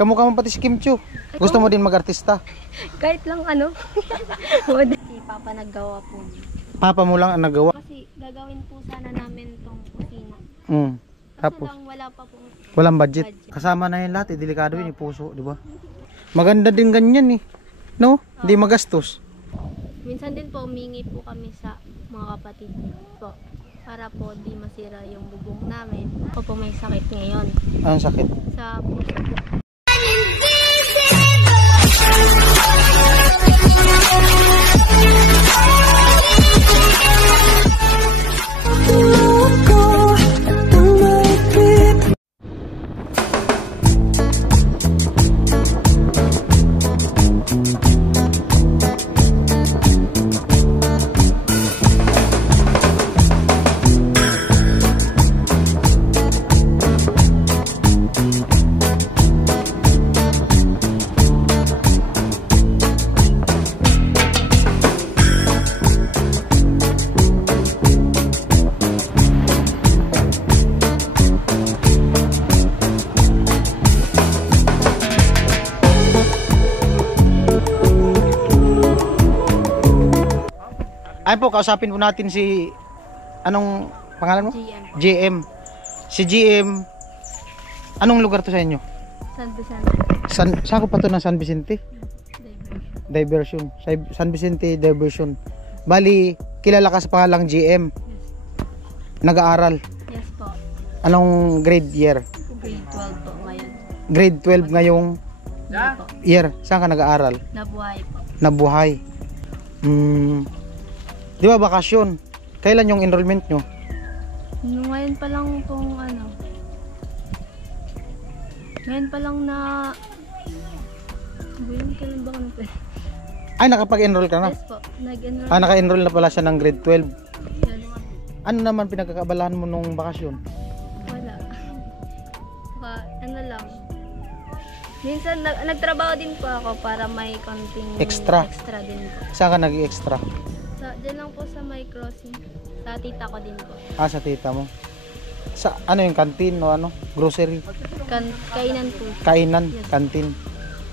Kamukha mo pati si Kim Chiu. Gusto mo din mag-artista? Kahit lang ano. Si Papa naggawa po. Papa mo lang ang nagawa? Kasi gagawin po sana namin tong kusina. Tapos? Lang wala pa po. Walang budget. Kasama na yun lahat. Delikado yun, puso, di ba? Maganda din ganyan eh. No? Hindi magastos. Minsan din po umingi po kami sa mga kapatid po. Para po di masira yung bubong namin. Ako po may sakit ngayon. Anong sakit? Sa puso po. Ayun po, kausapin po natin si, anong pangalan mo? GM. GM. Si GM, anong lugar to sa inyo? San Vicente. Saan ko pa to ng San Vicente? Diversion. Diversion. San Vicente Diversion. Bali, kilala ka sa pangalang GM. Yes. Nag-aaral. Yes po. Anong grade year? Grade 12 po ngayon. Grade 12 ngayong Yeah. Po. year. Saan ka nag-aaral? Nabuhay po. Nabuhay. Di ba bakasyon? Kailan yung enrollment nyo? Ngayon pa lang pong ano. Ngayon pa lang na... Kailan ba kami? Ay, nakapag-enroll ka na? Yes po. Nag-enroll. Naka-enroll na pala siya ng grade 12. Yes. Ano naman pinagkakaabalahan mo nung bakasyon? Wala. Ano lang. Minsan nagtrabaho din po ako para may konting Extra din po. Saan ka nag-extra? Diyan lang po sa my crossing. Sa tita ko din po. Sa tita mo. Sa ano yung kantin o ano? Grocery? Kainan po. Kainan? Yes. Kantin.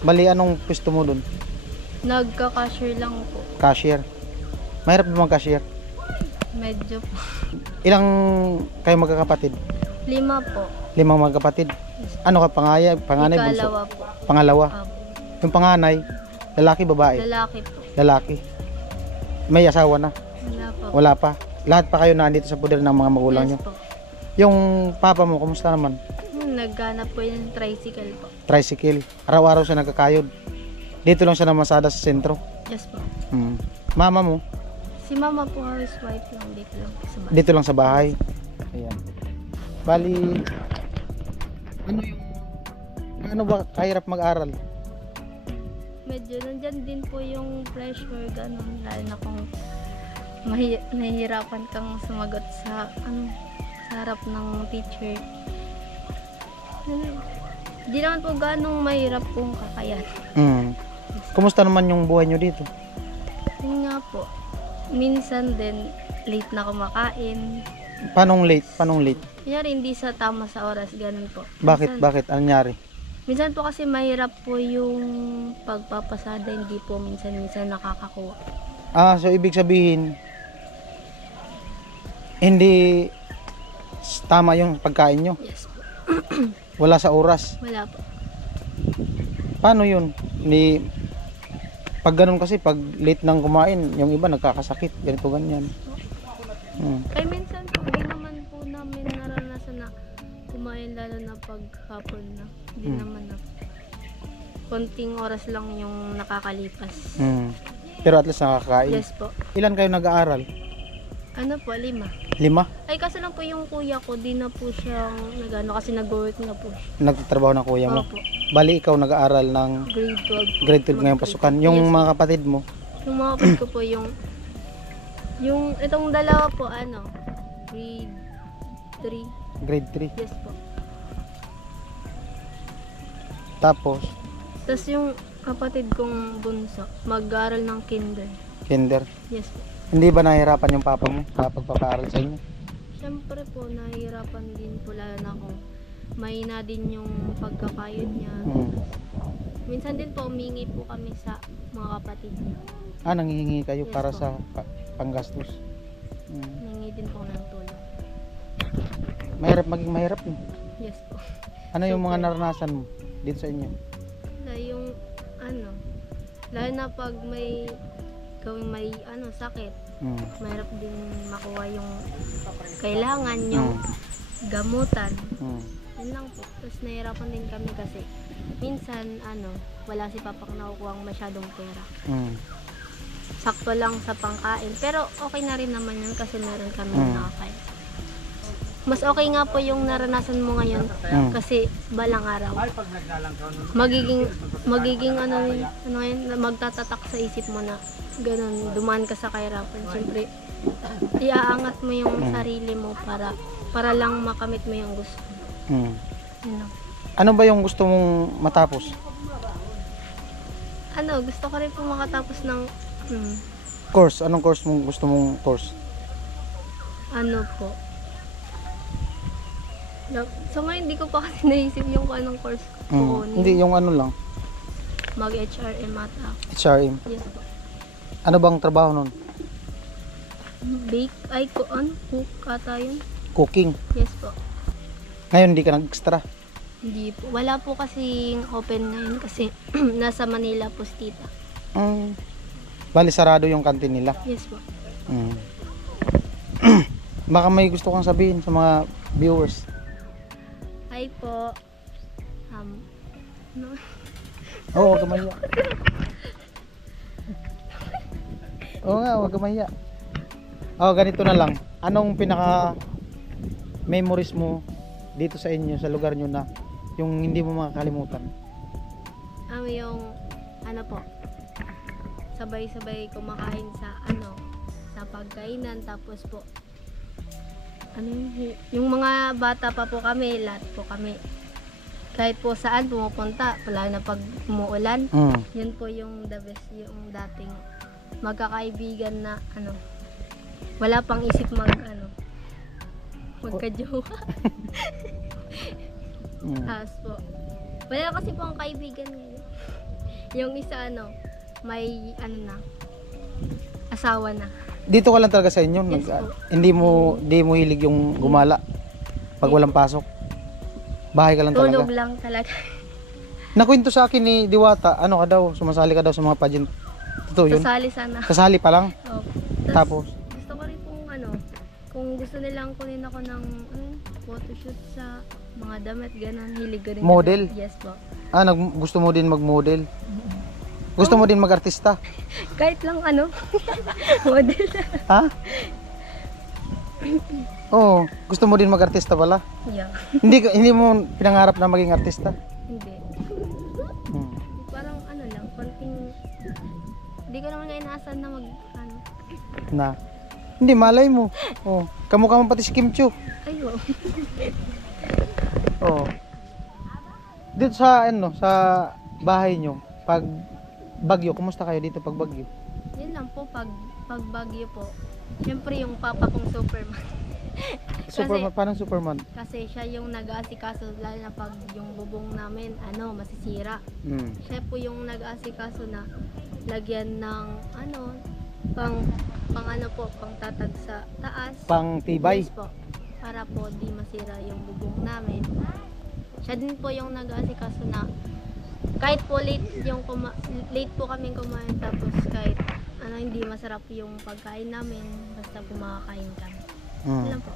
Bali, anong pwesto mo dun? Nagka-cashier lang po. Cashier. Mahirap ba mag-cashier? Medyo po. Ilang kayo magkakapatid? 5 po. 5 magkapatid. Yes. Ano ka, panganay? Bunso? Ikalawa po. Pangalawa. Opo. Yung panganay, lalaki, babae? Lalaki po. Lalaki. May asawa na? Wala po. Wala pa. Lahat pa kayo nandito sa poder ng mga magulang Yes nyo? po. Yung papa mo, kumusta naman? Nagganap po yung tricycle po. Tricycle. Araw-araw siya nagkakayod. Dito lang siya namasada sa sentro. Yes po. Mama mo? Si mama po housewife lang dito lang sa bahay. Dito lang sa bahay. Ayan. Bali, ano ba kahirap mag-aral? Medyo nandyan din po yung pressure, gano'n, lalo na kung nahihirapan kang sumagot sa sa harap ng teacher. Hindi naman po ganong mahirap kung kakayan. Kumusta naman yung buhay nyo dito? Yun nga po, minsan din late na kumakain. Paanong late? Kunyari hindi sa tama sa oras, ganun po. Bakit? Anong nangyari? Minsan po kasi mahirap po yung pagpapasada, hindi po minsan nakakakuha. So ibig sabihin, hindi tama yung pagkain nyo? Yes po. Wala sa oras? Wala po. Paano yun? Pag ganun kasi, pag late nang kumain, yung iba nagkakasakit, ganito ganyan. Kaya minsan po, hindi naman po namin naranasan na kumain, lalo na pag hapon na. Hindi naman na. Konting oras lang yung nakakalipas. Pero at least nakakain. Yes po. Ilan kayo nag-aaral? Ano po, 5. 5? Ay, kasi lang po yung kuya ko, di na po siyang nagano kasi nag-work na po. Nagtatrabaho ng kuya mo? Opo. Bali, ikaw nag-aaral ng Grade 12. grade 12 ngayong pasukan. Yung Yes. mga kapatid mo? Yung mga kapatid ko po, yung itong dalawa po, grade 3. Grade 3. Yes po. Tapos, yung kapatid kong bunso, mag-aaral ng kinder. Yes po. Hindi ba nahihirapan yung papa mo sa pagpapaaral sa inyo? Siyempre po, nahihirapan din po, lalo na kung mahina din yung pagkakayod niya. minsan din po humingi po kami sa mga kapatid niya. Nanghihingi kayo Yes para po. sa panggastos. Humingi din po ng tulong. Mahirap maging mahirap. Yes po. Ano yung mga Super. naranasan mo dito sa inyo? Yung lalo na pag may gawing may sakit, Mm. mahirap din makuha yung kailangan, yung gamutan. Mm. Yun lang po. Tapos nahirapan din kami kasi minsan wala si Papang nakukuhang masyadong pera. Mm. Sakto lang sa pangkain. Pero okay na rin naman yun kasi meron kami nakakain. Mas okay nga po yung naranasan mo ngayon kasi balang araw. Magiging magtatatak sa isip mo na ganun, dumaan ka sa kahirapan. Siyempre, iaangat mo yung sarili mo para lang makamit mo yung gusto. Mm. Yun lang. Ano ba yung gusto mong matapos? Gusto ko rin po makatapos ng Course? Anong course mong gusto mong course? po. So ngayon, hindi ko pa kasi naisip yung anong course ko. Hindi, yung ano lang. Mag-HRM ata. HRM. Yes po. Ano bang trabaho nun? Cook ata yun. Cooking. Yes po. Ngayon hindi ka nag-extra. Hindi po. Wala po kasing open ngayon kasi nasa Manila po si tita. Bali sarado yung kantin nila. Yes po. Baka may gusto kang sabihin sa mga viewers. Hi po. Oo, huwag ka mahiya. Oo nga, huwag ka mahiya. Ganito na lang. Anong pinaka memories mo dito sa inyo, sa lugar nyo na yung hindi mo makakalimutan? Yung po, sabay-sabay kumakain sa pagkainan, tapos po yung mga bata pa po kami, lahat po kami kahit po saan pumupunta, lalo na pag umuulan, yun po yung the best, yung dating magkakaibigan na wala pang isip magka-jowa. Tapos po, wala kasi po ang kaibigan ngayon. Yung isa may asawa na. Dito ka lang talaga sa inyo? Yes po. Hindi mo hilig yung gumala pag walang pasok? Bahay ka lang talaga? Tulog lang talaga. Nakwento sa akin ni Diwata, ano ka daw, sumasali ka daw sa mga pageant. Totoo yun? Sasali sana. Kasali pa lang? Opo. Tapos? Gusto ko rin kung kung gusto nilang kunin ako ng photoshoot sa mga damit, ganun, hilig ko rin. Model? Yes po. Gusto mo din mag-model? Gusto mo din mag-artista? Kahit lang model. Ha? Oo, gusto mo din mag-artista pala? Yeah. Hindi mo pinangarap na maging artista? Hindi. Parang lang, konting, hindi ko naman nga inaasahan na Na? Hindi, malay mo. Kamukha mo pati si Kim Chiu. Ay, wow. Dito sa sa bahay nyo, pag bagyo, kumusta kayo dito pag bagyo? Yun lang po, pag bagyo po, syempre yung papa kong Superman. Superman, parang Superman. Kasi siya yung nag-aasikaso, lalo na pag yung bubong namin, masisira. Siya po yung nag-aasikaso na lagyan ng pang tatag sa taas. Pang tibay? Yes po. Para po di masira yung bubong namin. Siya din po yung nag-aasikaso na kahit po late po kaming kumain, tapos kahit hindi masarap yung pagkain namin, basta po makakain kami. Yun lang po.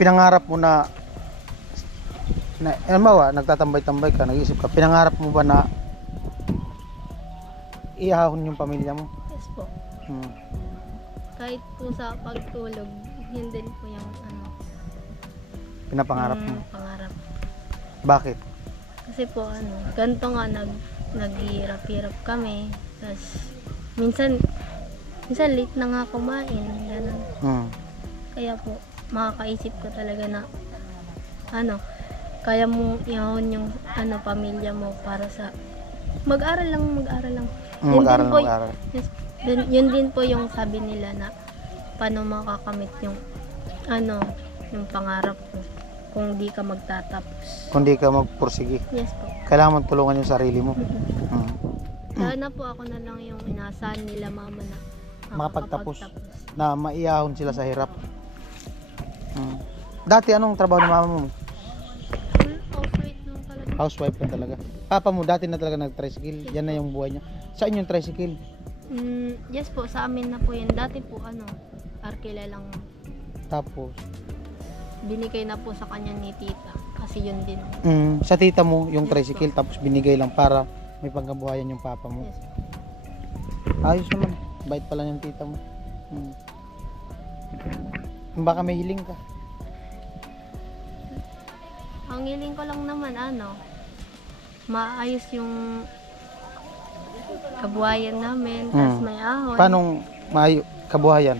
Pinangarap mo na nagtatambay-tambay ka, nag-iisip ka, pinangarap mo ba na iahon yung pamilya mo? Yes po. Kahit po sa pagtulog, yun din po yung pinapangarap mo? Pangarap. Bakit? Kasi po ganito nga naghihirap-hirap kami. Tapos minsan late na nga kumain, ganun. Kaya po makakaisip ko talaga na kaya mo ihon yung pamilya mo para sa mag-aral lang. Mag-aral. Yes, yun din po yung sabi nila na paano makakamit yung yung pangarap ko. kung di ka magtatapos. Kung di ka magpursige. Yes po. Kailangan mo tulungan yung sarili mo. Hmm. Sana po ako na lang yung inasahan nila mama na Makapagtapos. Na maiyahon sila sa hirap. Hmm. Dati anong trabaho ni mama mo? Operate nung talaga. Housewife pa talaga. Papa mo dati na talaga nag-tricycle. Yan na yung buhay niya. Saan yung tricycle? Yes po, sa amin na po yun. Dati po arkila lang. Tapos Binigay na po sa kanya ni tita. Kasi yun din. sa tita mo yung Yes, tricycle tapos binigay lang para may pangkabuhayan yung papa mo. Yes po. Ayos naman. Bait pala yung tita mo. Baka may hiling ka. Ang hiling ko lang naman, maayos yung kabuhayan namin. Tapos may ahon. Paano kabuhayan?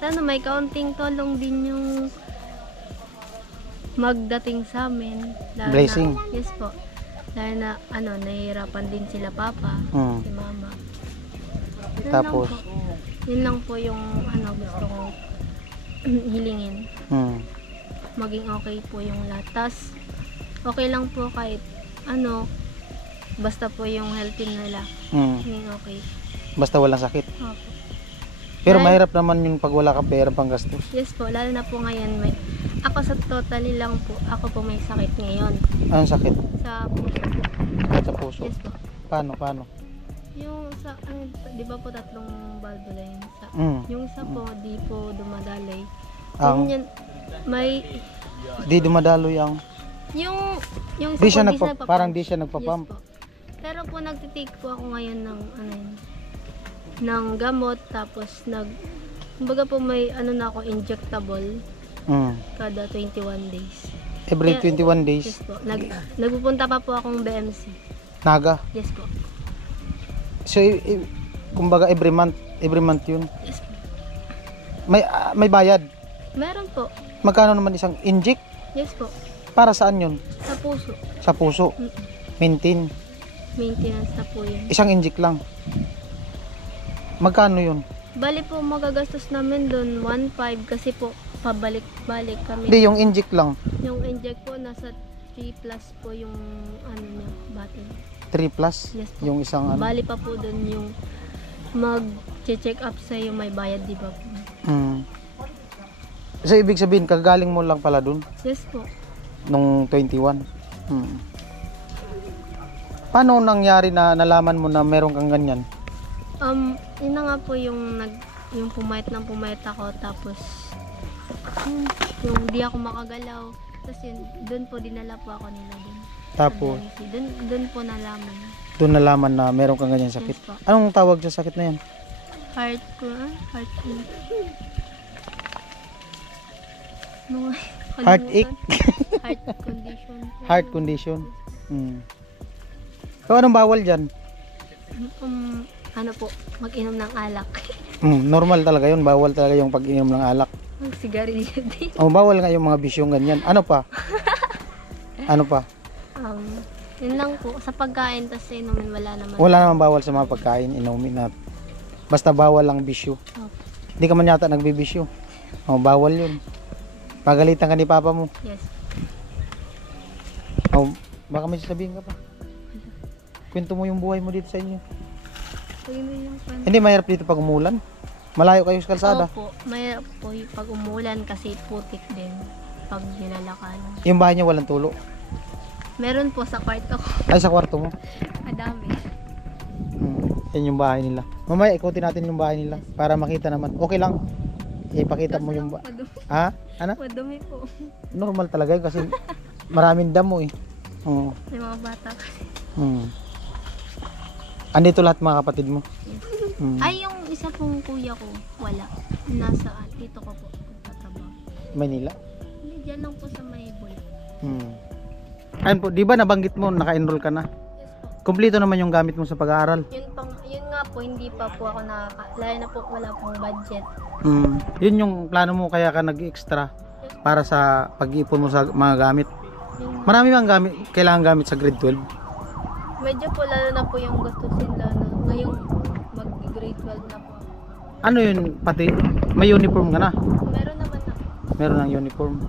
Sana may kaunting tulong din yung magdating sa amin. Lalo Blessing. Na, yes po. Dahil na, nahihirapan din sila papa, si mama. Yun Tapos? lang po. Yun lang po yung, gusto kong hilingin. Maging okay po yung lahat. Tas, okay lang po kahit, basta po yung healthy nila. Maging okay. Basta walang sakit. Opo. Pero mahirap naman yung pag wala ka pera pang gastos. Yes po, lalo na po ngayon ako sa totally lang po, ako po may sakit ngayon. Anong sakit? Sa puso. Sa puso? Yes po. Paano? Yung sa, di ba po 3 valvula yun? Yung isa po, di po dumadalay. Yun, may... Di dumadaloy ang... Yung isa Di siya po, parang di siya nagpapump. Yes po. Pero po nagtitake po ako ngayon ng gamot, tapos kumbaga po may na ako injectable kada 21 days. Every Kaya, 21 days? Yes po. Nagpupunta pa po akong BMC. Naga? Yes po. So, kumbaga every month yun? Yes po. May bayad? Meron po. Magkano naman isang inject? Yes po. Para saan yun? Sa puso. Sa puso? Maintain? Maintenance na po yun. Isang inject lang? Magkano yun? Bali po magagastos namin doon 1.5 kasi po pabalik-balik kami. Hindi, yung inject lang. Yung inject po nasa 3 plus po yung niya, bottle. 3 plus? Yes po. Yung isang Bali pa po doon yung mag-check up sa yung may bayad, di ba po? So, ibig sabihin, kagaling mo lang pala dun? Yes po. Nung 21? Paano nangyari na nalaman mo na meron kang ganyan? Yun na nga po yung pumayat ako, tapos yung di ako makagalaw. Tapos yun, doon po dinala po ako nila din. Tapos? Doon po nalaman. Doon nalaman na meron kang ganyan sakit. Yes po. Anong tawag sa sakit na yan? Heart Heartache? Heart condition. Heart condition. So, anong bawal dyan? Mag-inom ng alak. Normal talaga yun. Bawal talaga yung pag-inom ng alak. Sigarilyo din. Bawal nga yung mga bisyong ganyan. Ano pa? Yun lang po. Sa pagkain, tas inumin, wala naman. Wala naman bawal sa mga pagkain, inumin at basta bawal lang bisyo. Hindi ka man yata nagbibisyo. Bawal yun. Pagalitan ka ni papa mo. Yes. Baka may sasabihin ka pa. Kwento mo yung buhay mo dito sa inyo. Hindi mahirap dito pag umulan. Malayo kayo sa kalsada. Opo, mahirap po pag umulan kasi putik din pag nilalakad. Yung bahay niya walang tulo. Meron po sa kwarto ko. Ay, sa kwarto mo. Madami. Yan yung bahay nila. Mamaya ikutin natin yung bahay nila para makita naman. Okay lang. Ipakita mo yung Madumi. Ha? Ano? Madumi po. Normal talaga yun kasi maraming damo eh. May mga bata kasi. Andito lahat mga kapatid mo? Yes. Ay, yung isa pong kuya ko, wala. Nasaan? Dito ko po magtatrabaho. Manila? Hindi, dyan lang po sa may Bula. Ayun po, di ba nabanggit mo, naka-enroll ka na? Yes po. Kumpleto naman yung gamit mo sa pag-aaral? Yun nga po, hindi pa po ako lalo na po wala pong budget. Yun yung plano mo kaya ka nag-extra para sa pag-iipon mo sa mga gamit. Marami bang kailangan gamit sa grade 12? Medyo po lalo na po yung gastusin lalo. Ngayong mag-grade 12 na po. Ano yun, pati may uniform ka na? Meron naman na. Meron ng uniform.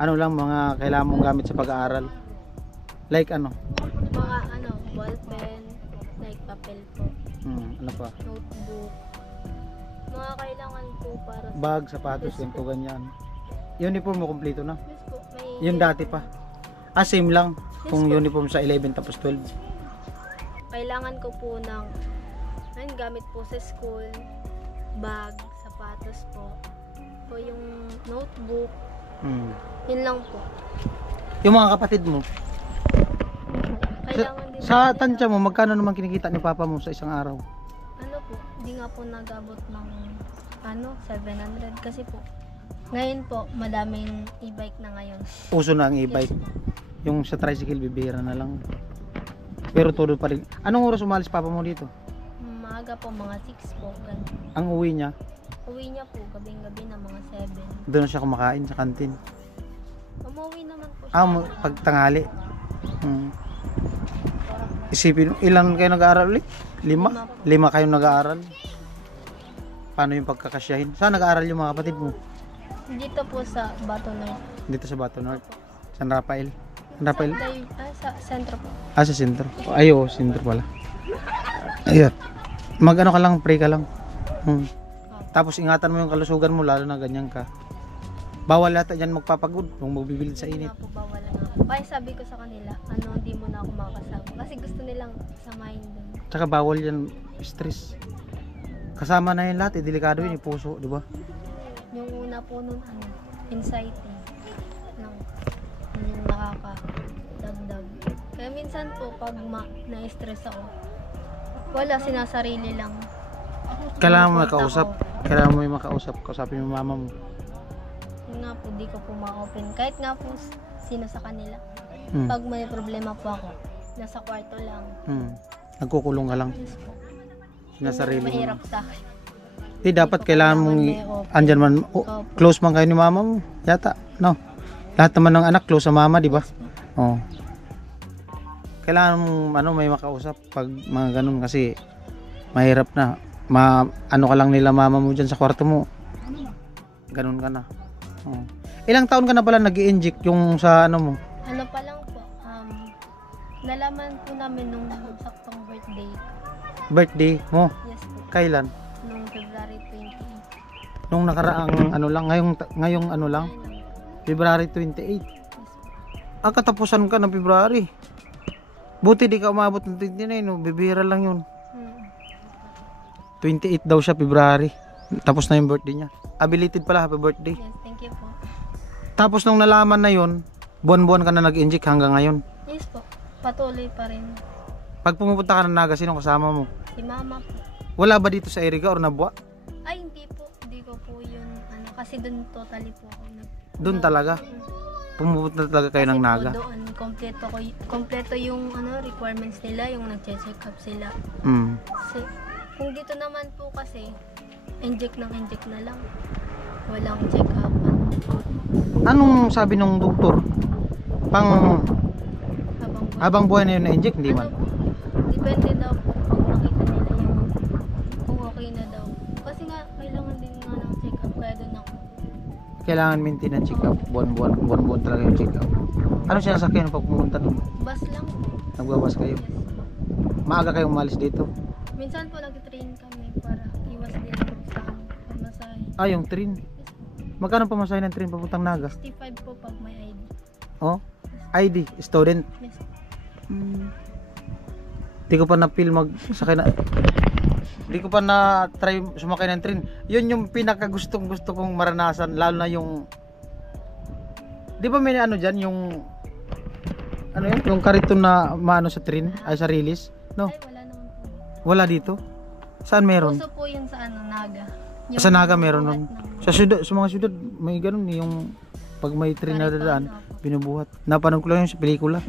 Ano lang mga kailangan mong gamit sa pag-aaral? Like ano? Mga ballpen, like papel po, Ano pa? notebook. Mga kailangan po para sa... Bag, sapatos, ganito, ganyan. Uniform mo kompleto na? Yes po, may... Yung dati pa? Same lang. Kung uniform sa 11 tapos 12. Kailangan ko po ng gamit po sa school, bag, sapatos po. Po yung notebook, yun lang po. Yung mga kapatid mo, Kailangan din sa po tansya mo, magkano naman kinikita ni papa mo sa isang araw? po, hindi nga po nag-abot ng 700 kasi po. Ngayon po, madaming e-bike na ngayon. Uso na ang e-bike. Yes po. Yung sa tricycle, bibira na lang. Pero todo pa rin. Anong oras umalis papa mo dito? Maaga po, mga 6 po. Ganun. Ang uwi niya, Uwi niya po, gabing-gabi na mga 7. doon siya kumakain sa kantin. Umuwi naman po siya. Pag tanghali. Isipin, ilan kayo nag-aaral ulit? 5? 5 kayo nag-aaral. Paano yung pagkakasyahin? Saan nag-aaral yung mga kapatid mo? Dito po sa Bato North. Dito sa Bato North. San Rafael. San Rafael? Sa sentro po. Sa sentro. Ayo, sentro pala. Ayun. Mag-ano ka lang, pray ka lang. Tapos ingatan mo yung kalusugan mo, lalo na ganyan ka. Bawal yata dyan magpapagod kung magbibilid sa init. Hindi po bawal na. Kaya sabi ko sa kanila, hindi mo na ako makakasama. Kasi gusto nilang samahin dun. Tsaka bawal yan stress. Kasama na yun lahat, delikado yun, puso, di ba? Yung una po nun, anxiety. Yung nakakadagdag. Kaya minsan po, pag na-stress ako, wala, sinasarili lang. Kailangan mo makausap. Kailangan mo yung makausap. Kausapin mo mama mo. Yun nga po, di ko po ma-open. Kahit nga po sino sa kanila. Pag may problema po ako, nasa kwarto lang. Nagkukulong ka lang. Yes po. Sinasarili mo. Mahirap sa akin. Dapat kailangan mong andyan man, close man kayo ni mama mo. Yata, no? Lahat naman ng anak close sa mama, di ba? Oo. Kailangan mong may makausap pag mga ganun kasi mahirap na. Ano ka lang nila mama mo dyan sa kwarto mo. Ganun ka na. Ilang taon ka na pala nag-i-inject yung sa ano mo? Ano pa lang po, nalaman po namin nung saktong birthday. Birthday mo? Yes po. Kailan? Nung February 28. Nung nakaraang ano lang, ngayong ano lang? February 28. Yes po. Katapusan ka ng February. Buti di ka umabot ng 29, no? Bibira lang yun. 28 daw siya, February. Tapos na yung birthday niya. Belated pala, happy birthday. Yes, thank you po. Tapos nung nalaman na yun, buwan-buwan ka na nag-inject hanggang ngayon. Yes po, patuloy pa rin. Pag pumupunta ka ng Naga, sino kasama mo? Si mama po. Wala ba dito sa Erica or Nabwa? Ay, hindi po. Hindi ko po yun. Kasi doon totally po ako Doon talaga? Pumupunta talaga kayo ng Naga? Kasi po doon, kompleto yung requirements nila, yung nag-check up sila. Kasi, kung dito naman po kasi, inject na lang. Walang check up. Anong sabi ng doktor? Habang buhay na yun na-inject, hindi man? Depende daw po kung makita nila yung kung okay na daw. Kasi nga, kailangan din nga ng check up. Kaya doon ako. Kailangan maintenance check up. Buwan-buwan talaga yung check up. Ano sinasakyan pag pumunta doon? Bus lang po. Nagbabas kayo? Yes. Maaga kayong umalis dito? Minsan po nag-train kami para iwas din sa pamasahe. Yung train? Yes po. Magkano pamasahe ng train papuntang Naga? 65 po pag may ID. ID, student. Yes. Di ko pa na-feel magsakay na. Di ko pa na-try sumakay ng train. Yun yung pinaka gusto kong maranasan. Lalo na yung... Di ba may ano dyan? Yung... Ano yun? Yung kariton na maano sa train? Ay sa release? No? Ay, wala naman po. Wala dito? Saan meron? Uso po yun sa Naga. Sa Naga meron buhat nun. ng- Sa mga syudad, may ganun yung... Pag may train na dadaan, binubuhat. Napanood ko lang yun sa pelikula.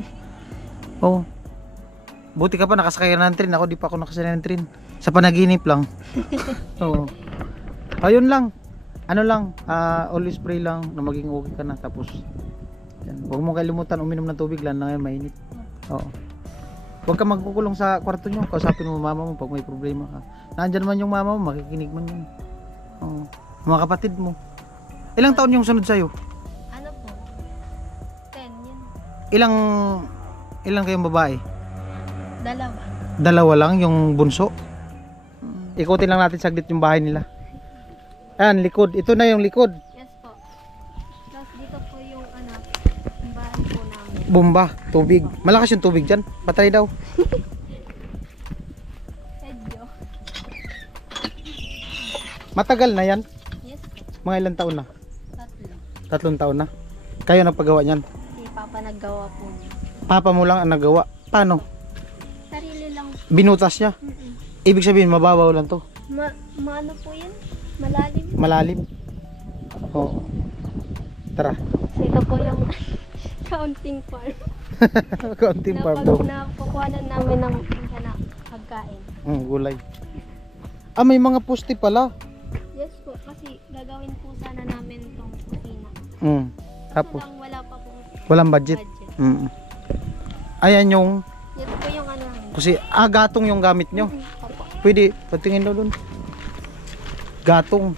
Buti ka pa nakasakay ng train. Ako di pa ako nakasakay ng train. Sa panaginip lang. Ayun lang. Ano lang, always pray lang na maging okay ka na. Tapos, yan. Huwag mo kalimutan uminom ng tubig lang na ngayon mainit. Huwag ka magkukulong sa kwarto nyo. Kausapin mo mama mo pag may problema ka. Nandyan man yung mama mo, makikinig man yun. Mga kapatid mo. Ilang taon yung sunod sa'yo? Ano po? 10 yun. Ilang kayong babae? Dalawa. Dalawa lang yung bunso. Ikutin lang natin saglit yung bahay nila. Ayan, likod. Ito na yung likod. Yes po. Tapos dito po yung anak. Yung bahay po namin. Bomba, tubig. Malakas yung tubig dyan. Patay daw. Medyo. Matagal na yan. Yes po. Mga ilang taon na? 3. 3 taon na. Kayo nagpagawa niyan. Si Papa naggawa po niya. Papa mo lang ang nagawa. Paano? Sarili lang. Binutas niya. Ibig sabihin mababaw lang to. Maano po yan? Malalim. Malalim. Oo. Tara. So ito po yung counting farm. Kaunting farm daw. Nakukuhanan namin ng pagkain. Gulay. Ah, may mga poste pala. Yes po, kasi gagawin po sana namin tong kusina. Tapos Kaso lang wala pa pong walang budget. Ayan yung Ito po yung ano namin. kasi gatong yung gamit nyo. Opo. Pwede, patingin daw dun. Gatong.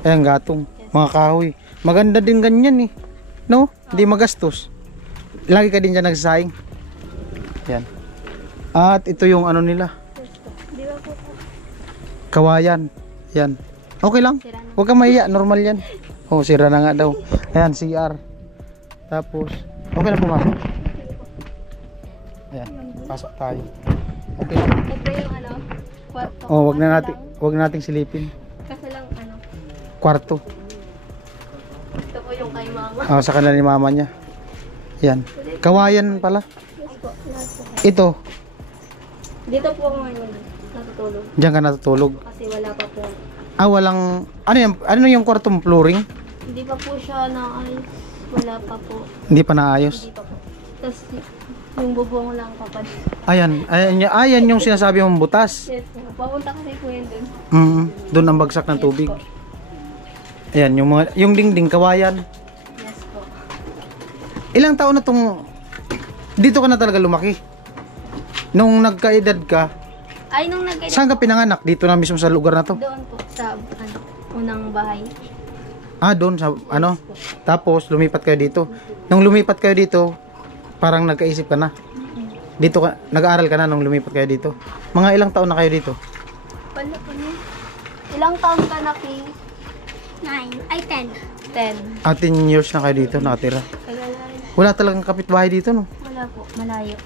Ayan, gatong. Mga kahoy. Maganda din ganyan eh. No? Hindi magastos. Lagi ka din dyan nagsasaing. Yan. At ito yung ano nila. Yes po. Di ba po po? Kawayan. Yan. Okay lang. Sira na. Huwag kang mahiya. Normal yan. Oh, sira na nga daw. Ayan, CR. Tapos, okay lang pumasok. Ayan, pasok tayo. Okay lang. Ito yung ano, kwarto. Oh, wag na Kasi nating silipin. Kasi lang ano, Kwarto. ito po yung kay mama. Ah, sa kanila ni mama niya. Yan. Kawayan pala. Yes po, lahat po. Ito, Dito po ako ngayon natutulog. diyan ka natutulog. Kasi wala pa po. Ah, walang ano yung kwartong flooring? Hindi pa po siya naayos. Wala pa po. Hindi pa naayos. Hindi pa po. Tapos yung bubong lang papad. Ayan yung sinasabi mong butas. Yes po. Papunta kasi po yun dun. Doon ang bagsak ng tubig. Yes po. Ayan, yung dingding kawayan. Yes po. Ilang taon na tong dito ka na talaga lumaki? Nung nagkaedad ka, Ay, nung nag saan ka pinanganak? Dito na mismo sa lugar na to? doon po sa ano, unang bahay. Ah, doon sa ano? Tapos lumipat kayo dito. Nung lumipat kayo dito, parang nagkaisip ka na. Dito ka, nag-aaral ka na nung lumipat kayo dito. Mga ilang taon na kayo dito? Wala po niya. Ilang taon ka na, Ki? 9. Ay, 10. 10. 10 years na kayo dito nakatira. Kagalayan. Wala talagang kapitbahay dito, no? Wala po. Malayo.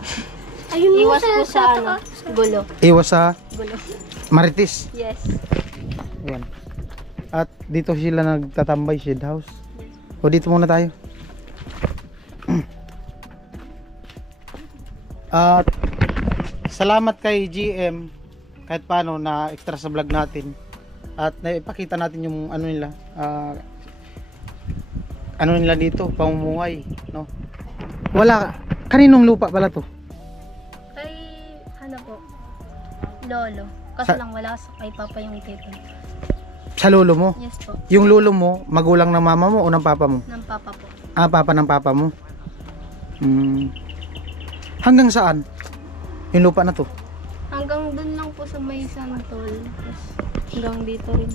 Iwas po sa ano, gulo. Iwas sa Gulo. Marites. Yes. Ayan. At dito sila nagtatambay, shed house. O dito muna tayo. At salamat kay GM kahit paano na extra sa vlog natin. At naipakita natin yung ano nila, ano nila dito, pamumuhay, no? Wala, kaninong lupa pala to? Kay, ano po, lolo. Kasi Sa- lang wala kay papa yung tito. Sa lolo mo? Yes po. Yung lolo mo, magulang ng mama mo o ng papa mo? Ng papa po. Ah, papa ng papa mo. Hanggang saan? Yung lupa na to? Hanggang dun lang po sa may santol. Tapos hanggang dito rin.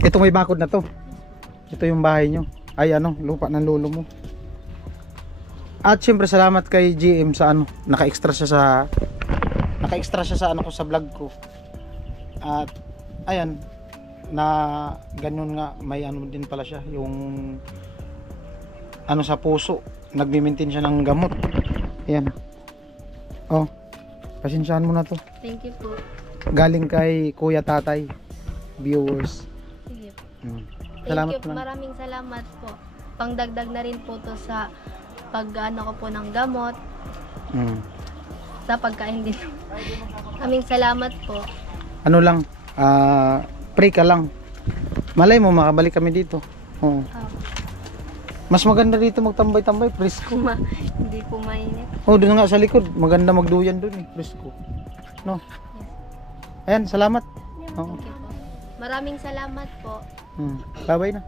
Ito may bakod na to. Ito yung bahay nyo. Ay ano, lupa ng lolo mo. At syempre salamat kay GM sa ano, naka-extra siya sa ano ko sa vlog ko. At ayan na ganun nga may ano din pala siya yung ano sa puso, nagmi-maintain siya ng gamot. Ayan. Oh. Pasensyahan mo na to. Thank you po. Galing kay Kuya Tatay viewers. Sige po. Salamat Thank you. po. Maraming salamat po. Pangdagdag na rin po to sa pag-ano ko po ng gamot. Sa pagkain din. Maraming salamat po. Ano lang, pray ka lang. Malay mo makabalik kami dito. Oo. Mas maganda dito magtambay-tambay, presko. Hindi po mainit. Oh, doon nga sa likod, maganda magduyan doon eh, presko. No. Ayan, salamat. Oo. Thank you po. Maraming salamat po. Bye-bye na.